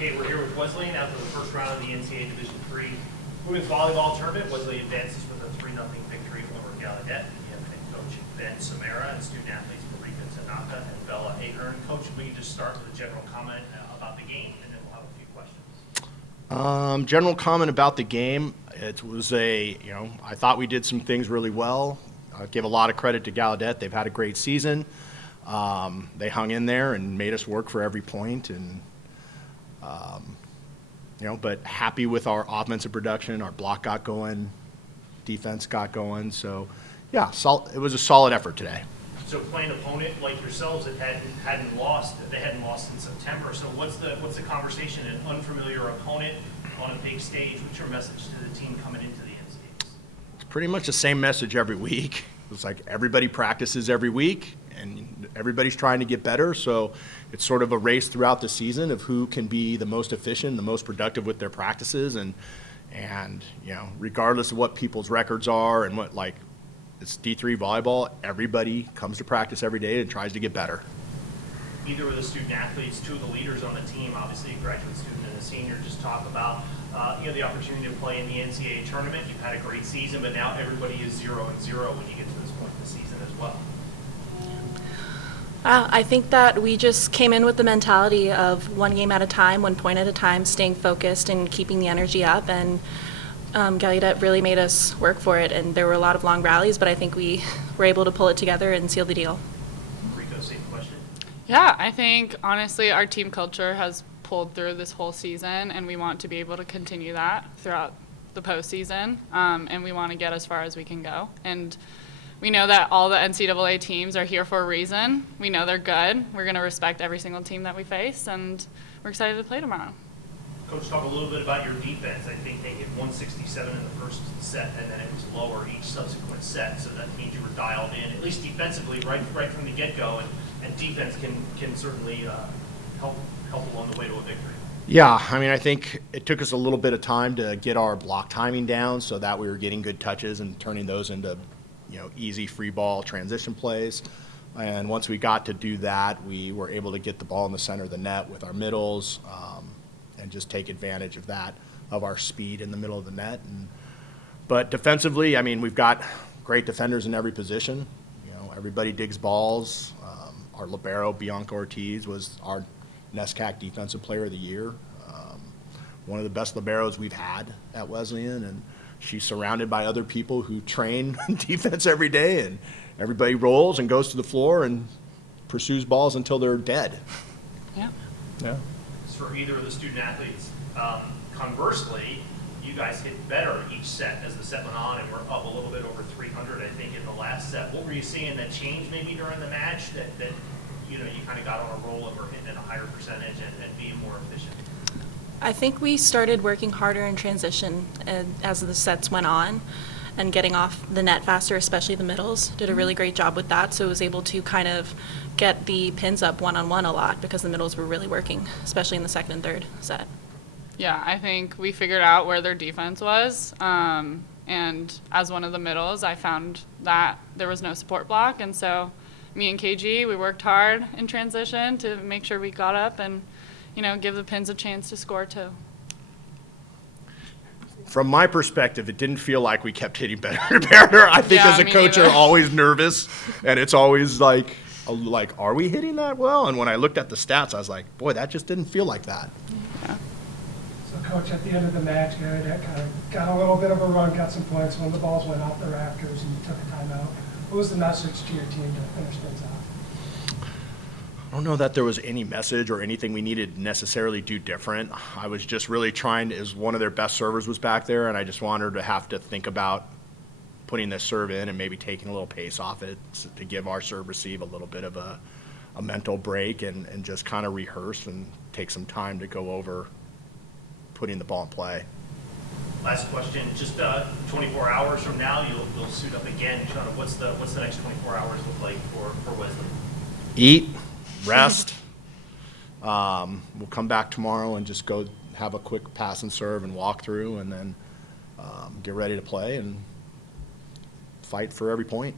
Okay, we're here with Wesleyan after the first round of the NCAA Division III women's volleyball tournament. Wesleyan advances with a 3-0 victory over Gallaudet. You have head coach Ben Samara and student athletes Marika Tanaka and Bella Ahern. Coach, we can just start with a general comment about the game, and then we'll have a few questions. General comment about the game. It was I thought we did some things really well. I give a lot of credit to Gallaudet. They've had a great season. They hung in there and made us work for every point, and but happy with our offensive production. Our block got going, defense got going. So, yeah, it was a solid effort today. So playing an opponent like yourselves that hadn't lost in September. So what's the conversation? An unfamiliar opponent on a big stage. What's your message to the team coming into the NCAAs? It's pretty much the same message every week. It's like everybody practices every week, and everybody's trying to get better. So it's sort of a race throughout the season of who can be the most efficient, the most productive with their practices, and regardless of what people's records are and what it's D3 volleyball. Everybody comes to practice every day and tries to get better. Either of the student athletes, two of the leaders on the team, obviously a graduate student and a senior, just talk about the opportunity to play in the NCAA tournament. You've had a great season, but now everybody is 0-0 when you get to this point in the season as well. I think that we just came in with the mentality of one game at a time, 1 point at a time, staying focused and keeping the energy up. And Gallaudet really made us work for it, and there were a lot of long rallies, but I think we were able to pull it together and seal the deal. Rico, same question. Yeah, I think honestly our team culture has pulled through this whole season, and we want to be able to continue that throughout the postseason, and we want to get as far as we can go. And we know that all the NCAA teams are here for a reason. We know they're good. We're going to respect every single team that we face, and we're excited to play tomorrow. Coach, talk a little bit about your defense. I think they hit 167 in the first set, and then it was lower each subsequent set. So that means you were dialed in, at least defensively, right from the get-go. And defense can certainly help along the way to a victory. Yeah, I think it took us a little bit of time to get our block timing down so that we were getting good touches and turning those into easy free ball transition plays. And once we got to do that, we were able to get the ball in the center of the net with our middles and just take advantage of that, of our speed in the middle of the net. But defensively, we've got great defenders in every position. Everybody digs balls. Our libero, Bianca Ortiz, was our NESCAC Defensive Player of the Year. One of the best liberos we've had at Wesleyan, and she's surrounded by other people who train defense every day, and everybody rolls and goes to the floor and pursues balls until they're dead. Yeah. For either of the student athletes, conversely, you guys hit better each set as the set went on, and we're up a little bit over 300, I think, in the last set. What were you seeing that changed maybe during the match that you kind of got on a roll of or hitting at a higher percentage and being more efficient? I think we started working harder in transition as the sets went on and getting off the net faster, especially the middles. Did a really great job with that, so it was able to kind of get the pins up one-on-one a lot because the middles were really working, especially in the second and third set. Yeah, I think we figured out where their defense was, and as one of the middles, I found that there was no support block, and so me and KG, we worked hard in transition to make sure we got up and give the pins a chance to score too. From my perspective, it didn't feel like we kept hitting better and better. I think as a coach, you're always nervous, and it's always like, are we hitting that well? And when I looked at the stats, I was like, boy, that just didn't feel like that. Yeah. So, Coach, at the end of the match, that kind of got a little bit of a run, got some points when the balls went off the rafters and you took a timeout. What was the message to your team to finish things off? I don't know that there was any message or anything we needed to necessarily do different. I was just really trying, as one of their best servers was back there, and I just wanted her to have to think about putting this serve in and maybe taking a little pace off it to give our serve receive a little bit of a mental break and just kind of rehearse and take some time to go over putting the ball in play. Last question, just 24 hours from now, you'll suit up again. Kind of what's the next 24 hours look like for Wesleyan? Eat, rest. We'll come back tomorrow and just go have a quick pass and serve and walk through, and then get ready to play and fight for every point.